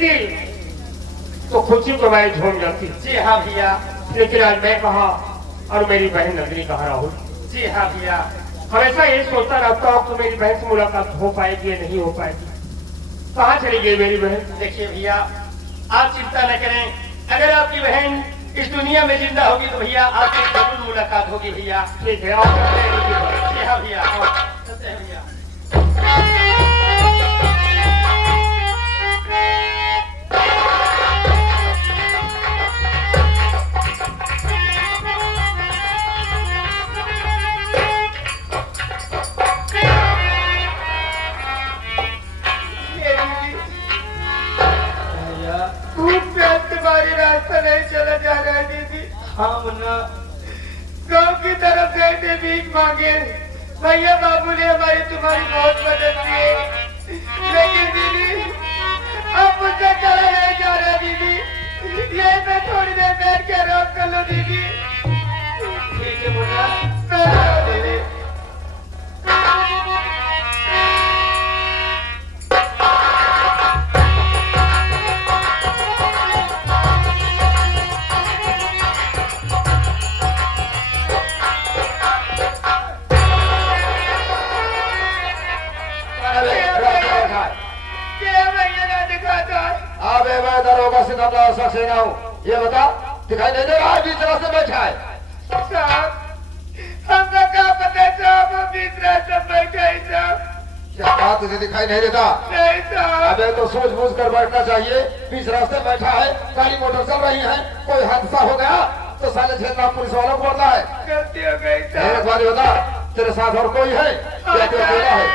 देती तो खुशी को मैं झूम जाती। जी हाँ भैया। लेकिन आज मैं कहा और मेरी बहन नंदिनी कहा राहुल। जी हाँ भैया। हमेशा ये सोचता रहता हूँ कि मेरी बहन से मुलाकात हो पाएगी या नहीं हो पाएगी। कहाँ चली गई मेरी बहन? देखिए भैया, आप चिंता न करें, अगर आपकी बहन इस दुनिया में जिंदा होगी तो भैया आपकी जरूर मुलाकात होगी भैया। ठीक है। जी हाँ भैया, चलते हैं भैया। तुम्हारी रास्ता नहीं चला जा रहा है दीदी। हम ना गाँव की तरफ गए थे भीख मांगे। भैया बाबू ने हमारी तुम्हारी बहुत मदद की है, लेकिन दीदी अब मुझसे चला नहीं जा रहा दीदी। ये मैं थोड़ी देर बैठ के आराम कर लो दीदी। ठीक है मुन्ना, दीदी ये बता, दिखाई नहीं दे रहा है? बीच रास्ते बैठा है। साहब, हमको क्या पता साहब, हम बीच रास्ते बैठे हैं साहब। क्या कहा? तुझे दिखाई नहीं देता? नहीं साहब। अबे तो सोच बूझ कर बैठना चाहिए। बीच रास्ते बैठा है, गाड़ी मोटर चल रही है, कोई हादसा हो गया तो साले झेलना पुलिस वालों को बोलना है। गलती हो गई साहब। एक बार बता, तेरे साथ और कोई है या तू अकेला है?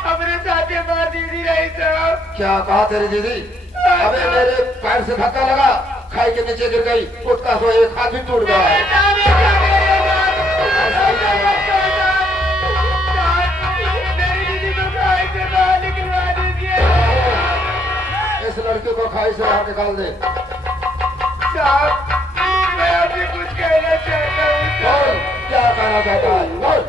हमारे साथ ये बात दीदी रही साहब। क्या कहा तेरी दीदी? अबे मेरे पैर से धक्का लगा, खाई के नीचे गिर गई, उसका तो एक हाथ भी टूट गया है। मेरी दीदी को खाई से बाहर निकलवा दीजिए। इस लड़के को खाई से बाहर निकाल दे। साहब, मैं अभी कुछ कहना चाहता हूँ। बोल, क्या कहना चाहता है? बोल।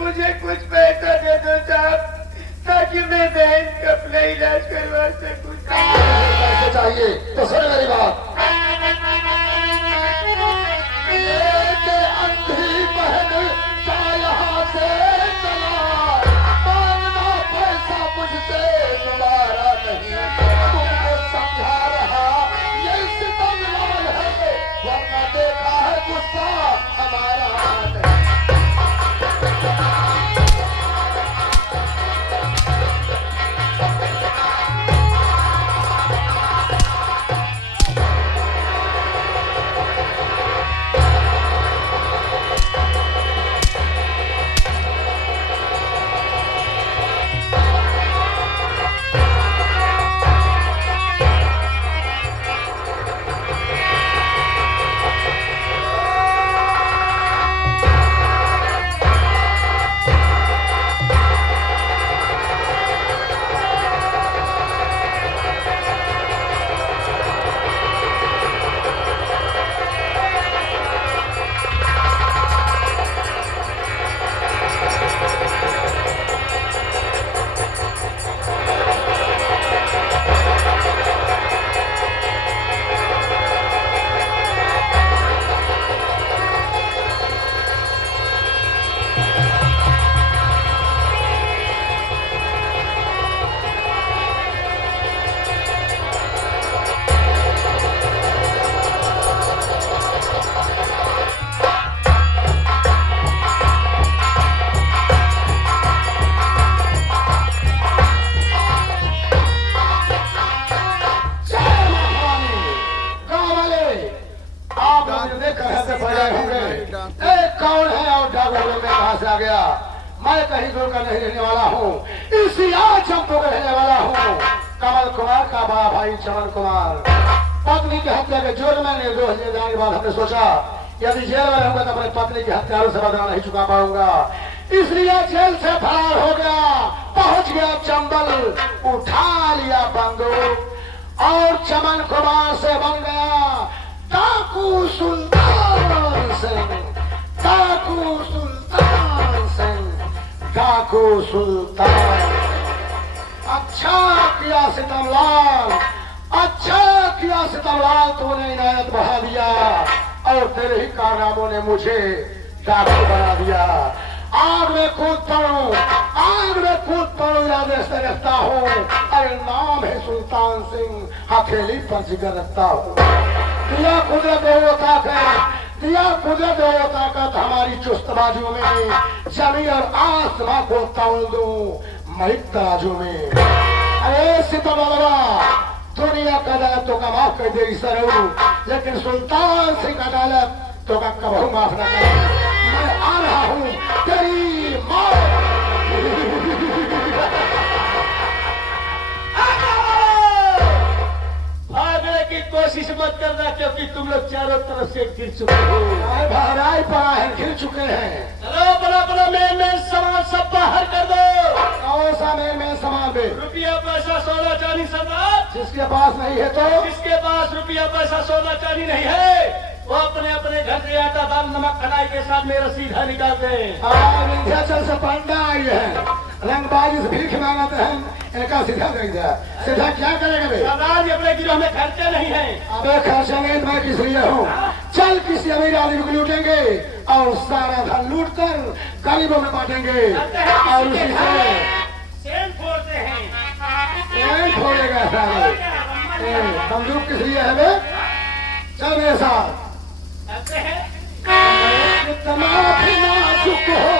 मुझे कुछ पैसा दे दो साहब, ताकि मैं बहन का अपना इलाज करवा सकूं। पैसे चाहिए तो सुन मेरी बात। अंधी बहन यहाँ से चला, मांगना पैसा मुझसे दोबारा नहीं। तुमको समझा रहा ये सितम लाल है, वरना देखा है गुस्सा हमारा नहीं। मैं कहीं दूर का नहीं रहने वाला हूँ, इसी आजमपुर का रहने वाला हूँ। कमल कुमार का बड़ा भाई चमन कुमार पत्नी की हत्या के जुर्म में निर्दोष ले जाने के बाद हमने सोचा यदि जेल में रहूंगा तो अपनी पत्नी की हत्यारों से बदला नहीं चुका पाऊंगा, इसलिए जेल से फरार हो गया। पहुंच गया चंबल, उठा लिया बंदूक और चमन कुमार से बन गया डाकू सुल्तान सिंह। डाकू सुल्तान सिंह, डाकू सुल्तान। अच्छा किया सितमलाल, अच्छा किया सितमलाल, तूने इनायत बढ़ा दिया और तेरे ही कारनामों ने मुझे डाकू बना दिया। आग में कूद पड़ो, आग में कूद पड़ो, इरादे से रखता हूँ। अरे नाम है सुल्तान सिंह, हथेली पर जिगर रखता हूँ। दिया कुदरत वो ताकत, दिया कुदरत वो ताकत हमारी चुस्त बाजू में, जमी और आसमां को तोड़ दूं मैं तराजू में। अरे सितमलवा, दुनिया का अदालत तो का माफ कर देगी जरूर, लेकिन सुल्तान सिंह का अदालत तो का कबहू माफ न करे। मैं आ रहा हूँ तेरी मौत। भागने की कोशिश मत करना क्योंकि तुम लोग चारों तरफ से गिर चुके हो। भाराई पड़ा है, गिर चुके हैं। चलो बड़ा बड़ा मेन सामान सब बाहर कर दो। कौन सा मेन सामान दे? रुपया पैसा सोना चांदी सरदार। जिसके पास नहीं है तो जिसके पास रुपया पैसा सोना चांदी नहीं है वो अपने अपने घर से आटा दाल नमक कढ़ाई के साथ मेरा सीधा निकाल दे। विंध्याचल से पंडा आई है, रंगबाजी से भीख मांगते हैं, इनका सीधा कर दिया। सीधा क्या करेगा बे? सरदार जी अपने गिरोह में खर्चे नहीं है। अबे खर्चा नहीं, मैं किस लिए हूँ? चल किसी अमीर आदमी को लूटेंगे और सारा धन लूट कर गरीबों में बांटेंगे और उसी से सेंध फोड़ते हैं। पेड़ फोड़ेगा सारे। बंदूक किस लिए है बे? चल मेरे साथ। चलते हैं। कितना भी नाजुक हो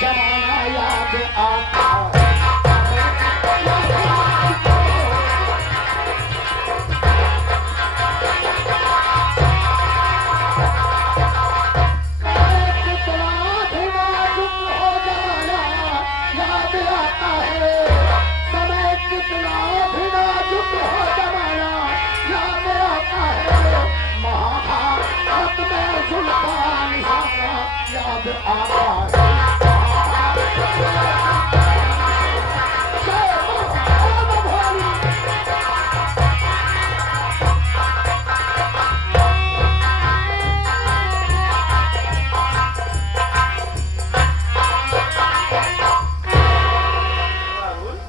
जमाना याद आता है।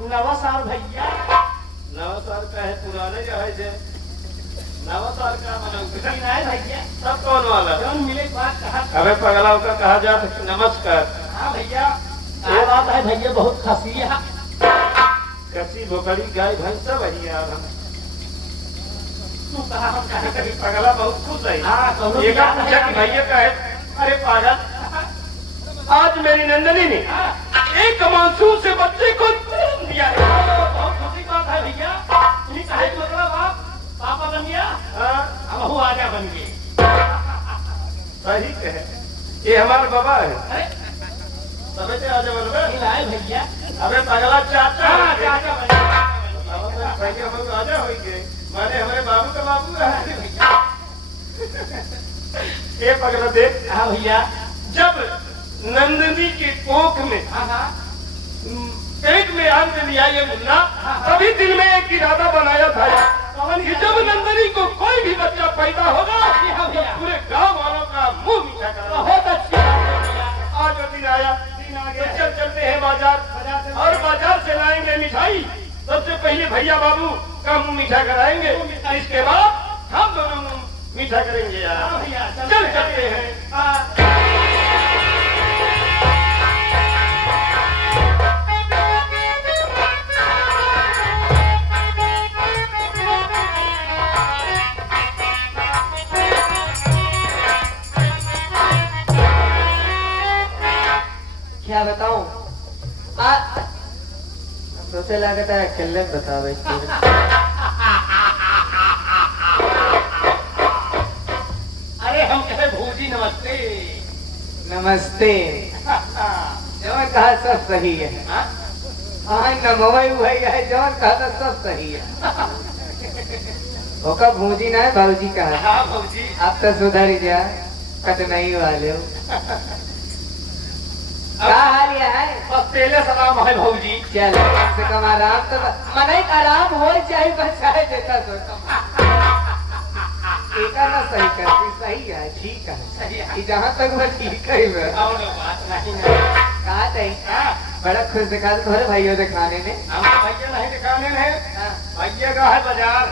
नवासार भैया, नवासार का है पुराने जो है जे नवासार का है भैया। सब कौन वाला कौन मिले बात कहा? अबे पगला का कहा जाता। नमस्कार। हाँ भैया, ये बात है भैया बहुत खसी है। कसी भोकड़ी गाय भैंस सब भैया। तू कहा हम कहे कभी पगला बहुत खुश है। हाँ ये का पूछा कि भैया का है। अरे पागल, आज मेरी नंदनी ने एक मानसून से बच्चे को जन्म दिया है। बहुत खुशी बात है भैया। तुम्हें कहे मतलब आप पापा बन गया? अब वो आजा बन गए। सही कहे, ये हमारे बाबा है। सबे से आजा बन गए भैया। अबे पगला चाचा चाचा बन गया। पहले हम लोग आजा हो गए, माने हमारे बाबू का बाबू है भैया। ये पगला देख। हाँ भैया, जब नंदनी के कोख में पेट में आन लिया ये मुन्ना, तभी दिल में एक इरादा बनाया था कि जब नंदनी को कोई भी बच्चा पैदा होगा तो पूरे गांव वालों का मुंह मीठा करेगा। बहुत अच्छी आज वो दिन आया। तो चलते हैं बाजार और बाजार से लाएंगे मिठाई। सबसे पहले भैया बाबू का मुंह मीठा कराएंगे, इसके बाद हम दोनों मुंह मीठा करेंगे यार। चल चलते हैं। क्या बताऊं? सोचे लगता है खेलने बता भाई। अरे हम कहे भूजी नमस्ते। नमस्ते। जवान जौन कहा सब सही है। हाँ? हाँ नमोई हुई है जौन कहा सब सही है। ओका भूजी ना है भाऊजी कहा। हाँ भौजी। आप तो सुधर जा कटनाई वाले हो। क्या हाल है? बस पहले सलाम है भौजी। चल कम से कम आराम तो मन आराम हो चाहे बचाए देता तो एका ना सही करती सही है ठीक है सही है। कि जहाँ तक वो ठीक है मैं और बात नहीं है। कहा थे हाँ? बड़ा खुश दिखा तुम्हारे भाइयों दिखाने में। हम तो भैया नहीं दिखाने में। हाँ। भैया का है बाजार।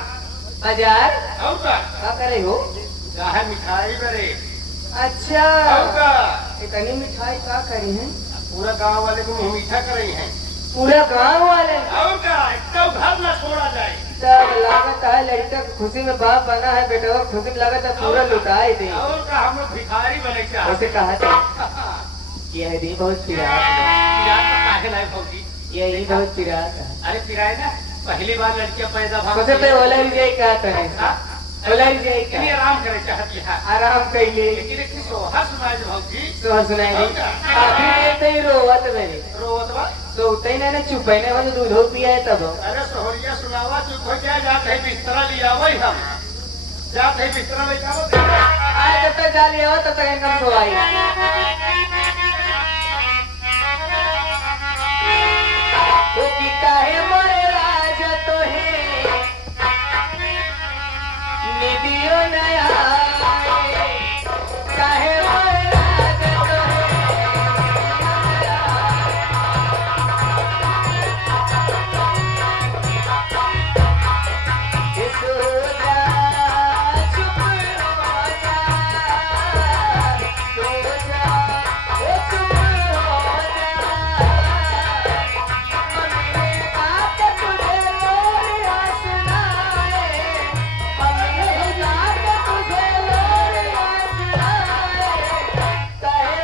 बाजार और का? क्या करे हो? का है मिठाई बरे। अच्छा और का? इतनी मिठाई क्या करी है? पूरा गांव वाले को मुंह मीठा कर रही हैं। पूरा गांव वाले और का? एकदम घर न छोड़ा जाए। सब लागत है लड़का खुशी में बाप बना है बेटा खुशी में लागत है पूरा लुटाई दे। और का हम लोग भिखारी बने चाहते। वैसे कहा था यह भी बहुत पिरात है। पिरात तो काहे लाए भौजी? यही बहुत पिरात है। अरे पिराए ना पहली बार लड़कियां पैदा सोचे पे ओला रिजाई का तो है हाँ? ओला रिजाई का इतनी आराम करे चाहती है। आराम कैले लेकिन एक सोहा सुनाए भौजी। तो सुनाई दी काफी देते ही रोवत मेरे रोवत बा। तो उतई ना चुपई ने वाले दूध हो पिया है तब अरे सोहरिया सुनावा चुप हो क्या जाते है बिस्तरा लिया वही हम जाते है बिस्तरा ले जाओ। आज जब तक जा लिया हो तब तक इनकम सो आई तो की काहे मोरे राजा तो है निदियो नया काहे मोरे राजा तो है सो जा चुप हो जा सो जा ओ चुप हो जा हमने बात तुझे लोरिया सुनाए हमने बात तुझे लोरिया सुनाए कहे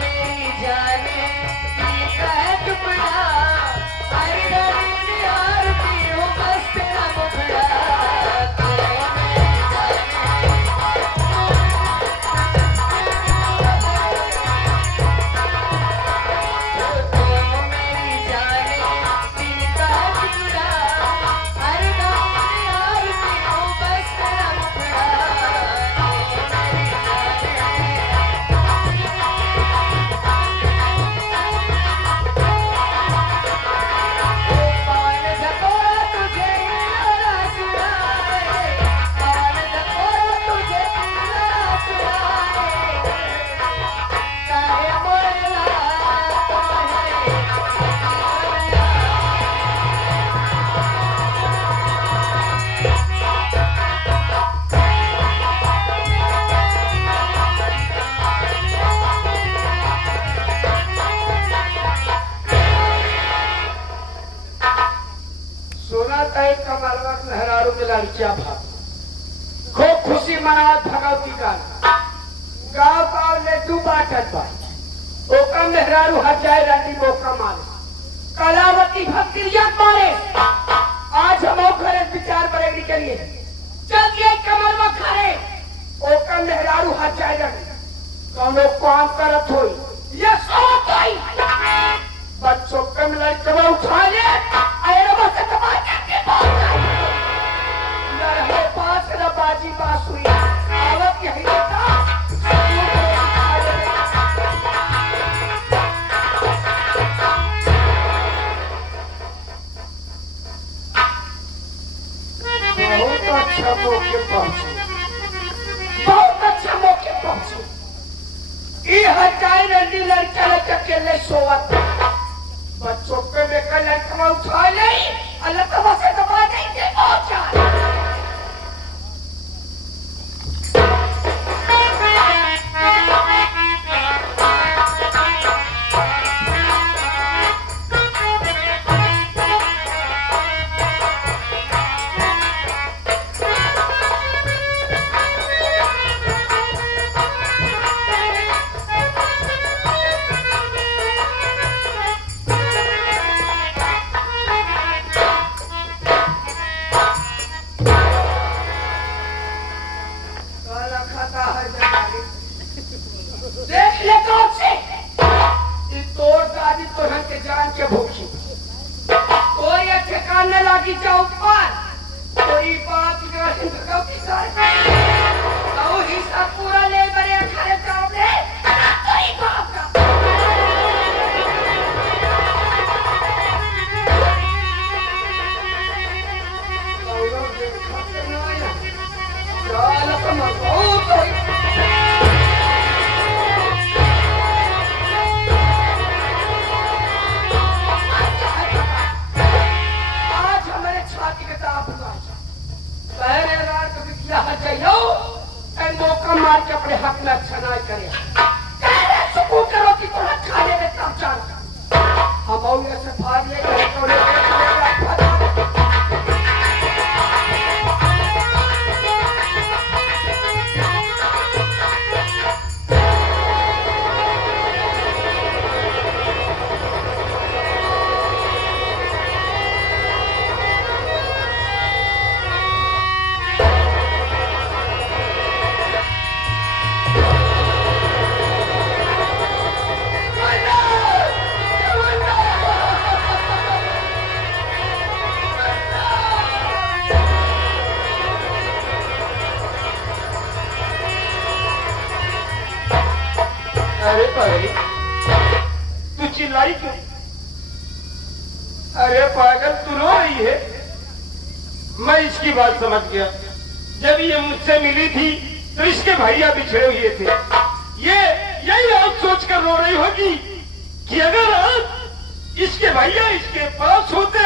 मेरी जाने दिल का है टुकड़ा हरी धरी आरती हो बस तेरा मुखड़ा तो मेरी जाने दिल का है टुकड़ा हरी धरी आरती हो बस तेरा मुखड़ा पवन झकोरा तुझे किनारा सुनाए पवन झकोरा तुझे किनारा सुनाए काहे मोरला सोना तय कमरवा लहरारू के लड़कियां भा खूब खुशी मनावत भगवती का गाँव गाँव ले दू बाटत बा ओका मेहरारू हजाए रंडी मौका मारे कलावती भक्तिया मारे आज हम घरे विचार बरेगी के लिए चल ये कमरवा खरे ओका मेहरारू हजाए रंडी कौनो काम करत होई ये सोत होई बच्चों कम लड़के उठा ले अरे बस दबा के बात है पास का बाजी पास हुई आवत यही था बहुत अच्छा मौके पहुंचे बहुत अच्छा मौके पहुंचे ये हटाई रंडी लड़का लड़का के ले सोवत बच्चों पे लेकर लड़का उठा ले अल्लाह तबाह से दबा देंगे पहुंचा दुकान न लागी चौक पर कोई बात नहीं तो हिस्सा पूरा ले बरे खरे चौक ले कोई बात का मौका मार के अपने हक में अच्छा ना करे सुकून करो कि तुम खा ले तब चार हम ऐसे भाग ले अरे पागली तू चिल्लाई क्यों? अरे पागल तू रो रही है। मैं इसकी बात समझ गया। जब ये मुझसे मिली थी तो इसके भैया बिछड़े हुए थे। ये यही आज सोच कर रो रही होगी कि अगर आज इसके भैया इसके पास होते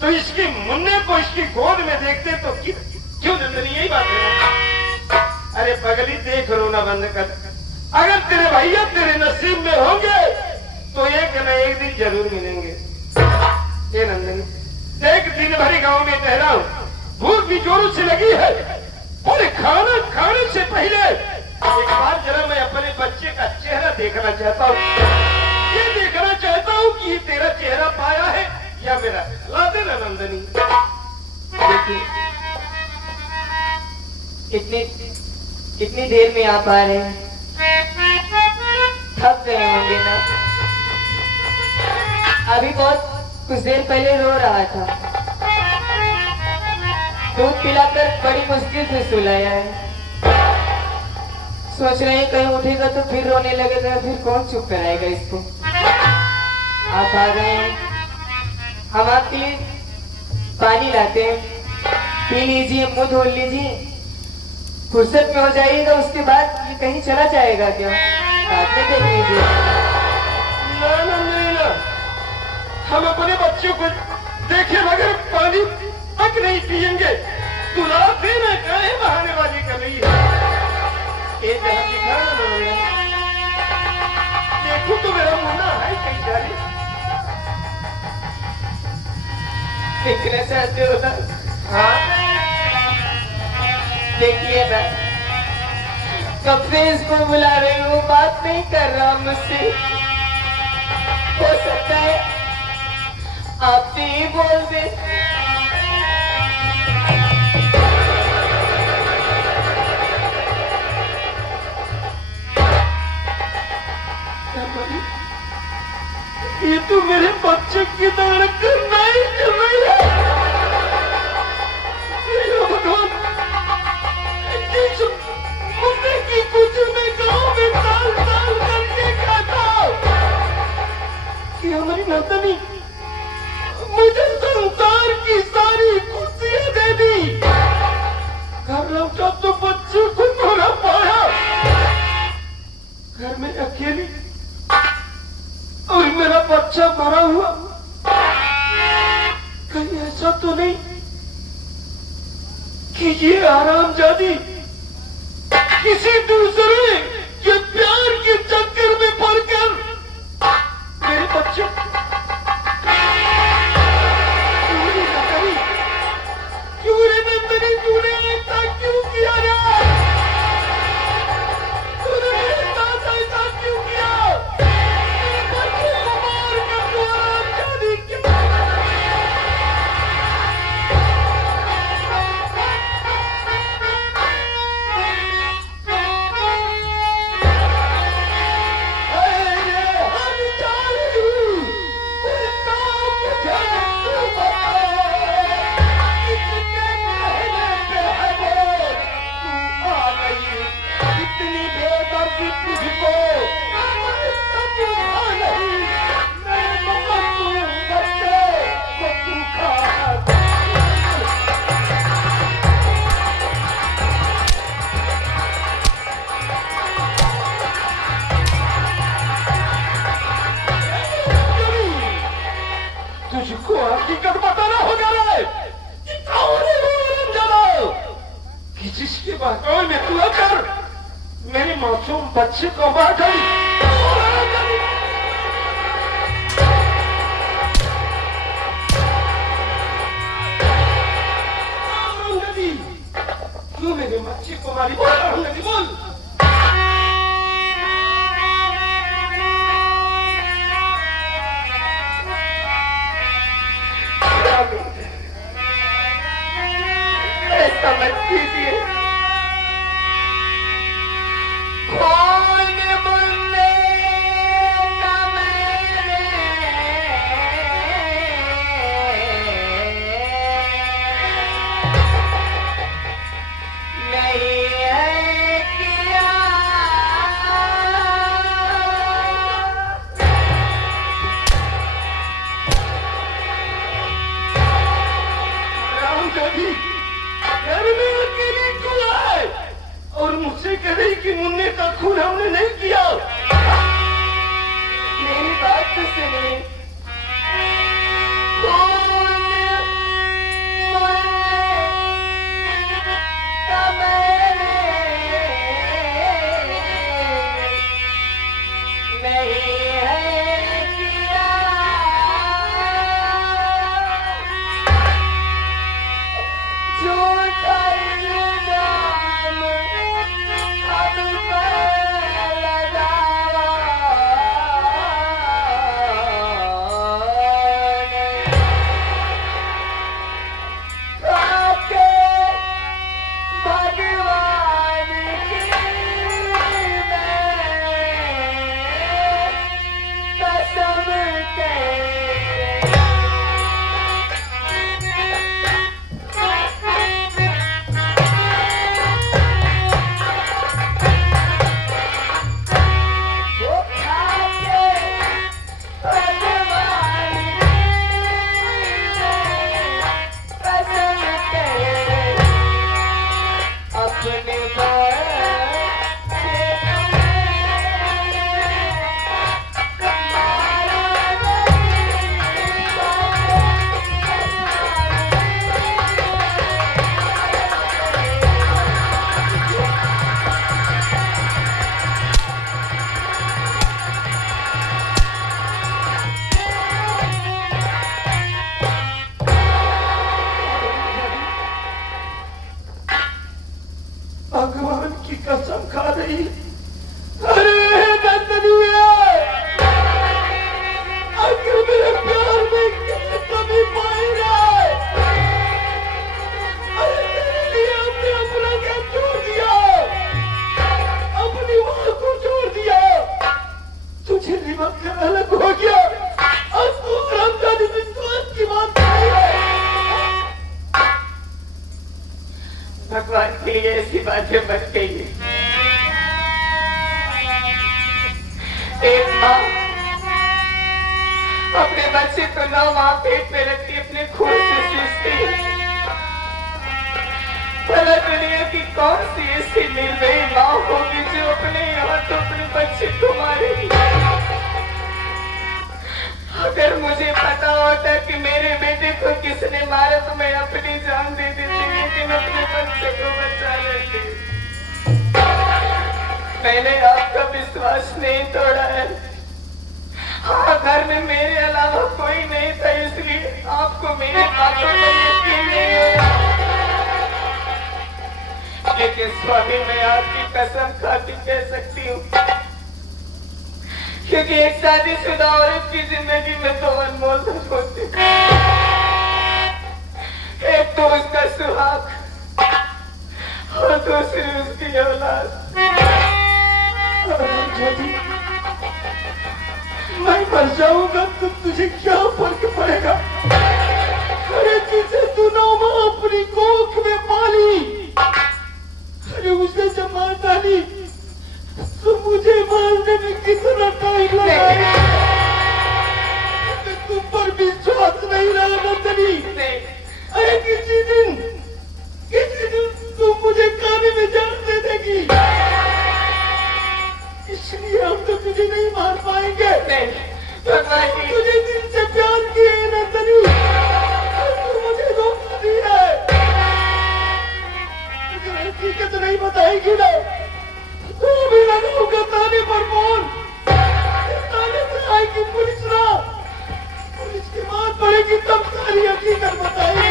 तो इसके मुन्ने को इसकी गोद में देखते तो क्यों नंदनी यही बात है। अरे पगली देख रोना बंद कर। अगर तेरे भैया तेरे नसीब में होंगे तो एक न एक दिन जरूर मिलेंगे। ये नंदनी देख दिन भरी गांव में ठहरा भूख भी जोरों से लगी है और खाना खाने से पहले एक बार जरा मैं अपने बच्चे का चेहरा देखना चाहता हूँ। ये देखना चाहता हूँ कि तेरा चेहरा पाया है या मेरा। ला देना नंदनी। कितनी देर में आप आ रहे हैं? थक गए होंगे ना। अभी बहुत कुछ देर पहले रो रहा था। दूध पिलाकर बड़ी मुश्किल से सुलाया है। सोच रहे हैं कहीं उठेगा तो फिर रोने लगेगा, फिर कौन चुप कराएगा इसको। आप आ गए हैं, हम आपके लिए पानी लाते हैं, पी लीजिए, मुंह धो लीजिए। फुर्सत में हो जाइएगा, उसके बाद ये कहीं चला जाएगा क्या? साथ में देख लीजिए। ना हम अपने बच्चों को देखे बगैर पानी तक नहीं पिएंगे। तुला देना काहे बहानेबाजी कर रही है। ये जहाँ दिखा ना देखो तो मेरा मुन्ना है कहीं जा रही। देखना चाहते हो ना? हाँ देखिए ना, कब से इसको बुला रही हूँ, बात नहीं कर रहा मुझसे। हो सकता है आप ही बोल दे। ये तो मेरे बच्चे की धड़कन नहीं चल रही है। मुद्दे की कुछ में गाँव में साल साल करके खाता कि हमारी नंदनी मुझे संसार की सारी खुशियां दे दी। घर लौटा तो बच्चे को थोड़ा पाया, घर में अकेली और मेरा बच्चा मरा हुआ। कहीं ऐसा तो नहीं कि ये आरामजादी किसी दूसरे के प्यार के चक्कर में पड़कर मेरे बच्चों क्यों रे नंदनी तूने ऐसा क्यों किया रे? तूने मेरे साथ ऐसा क्यों किया? मेरे बच्चे को मार कर तू आरामजादी क्यों? तुझको हकीकत बताना होगा रे कि कौन है वो रमजान कि जिसके बहकावे में तू आकर मेरे मासूम बच्चे को मार गई। तू मेरे बच्चे को मारी बोल बोल। ऐसा मत कीजिए। कौन मुन्ने का मैंने नहीं है किया। राम जी घर में अकेले क्यों आए और मुझसे कह रही कि मुन्ने का खून हमने नहीं किया। मेरी बात तो सुनिए। कौन मुन्ने का मैंने नहीं है किया। झूठा इल्जाम अब पर लगावा। खाके भगवान की मैं कसम अपने भगवान की कसम खा रही। अरे नंदनिया अगर मेरे प्यार में किसी कमी पाएगा। अरे तेरे लिए हमने अपना घर छोड़ दिया, अपनी माँ को छोड़ दिया, तुझे निमक से अलग हो गया और तू रमजान विश्वास की बात कर रही है। भगवान के लिए ऐसी बातें मत कहिए। एक माँ अपने बच्चे को 9 माह पेट में रखती अपने खून से सींचती। भला दुनिया की कौन सी ऐसी निर्दयी माँ होगी जो अपने यहाँ तो अपने बच्चे को मारेगी। अगर मुझे पता होता कि मेरे बेटे को किसने मारा तो मैं अपनी जान दे देती, लेकिन अपने बच्चे को बचा लेती। मैंने आपका विश्वास नहीं तोड़ा है। हाँ, घर में मेरे अलावा कोई नहीं था, इसलिए आपको मेरे बातों पर यकीन नहीं हुआ। लेकिन स्वामी, मैं आपकी कसम खाती कह सकती हूँ, क्योंकि एक शादीशुदा औरत की जिंदगी में 2 अनमोल धन होते हैं। एक तो उसका सुहाग और दूसरी उसकी औलाद। मैं मर जाऊंगा तो तुझे क्या फर्क पड़ेगा। अरे जिसे तू 9 माह अपनी कोख में पाली, अरे उसे जब मार डाली तो मुझे मारने में कितना टाइम लगा। तुम पर विश्वास नहीं रहा नंदनी। अरे किसी दिन तुम मुझे खाने में जान दे देगी, इसलिए हम तो तुझे नहीं मार पाएंगे। नहीं, भगवान जी, तुझे दिल से प्यार किए नंदनी। पड़ेगी तब सारी हकीकत बताएगी।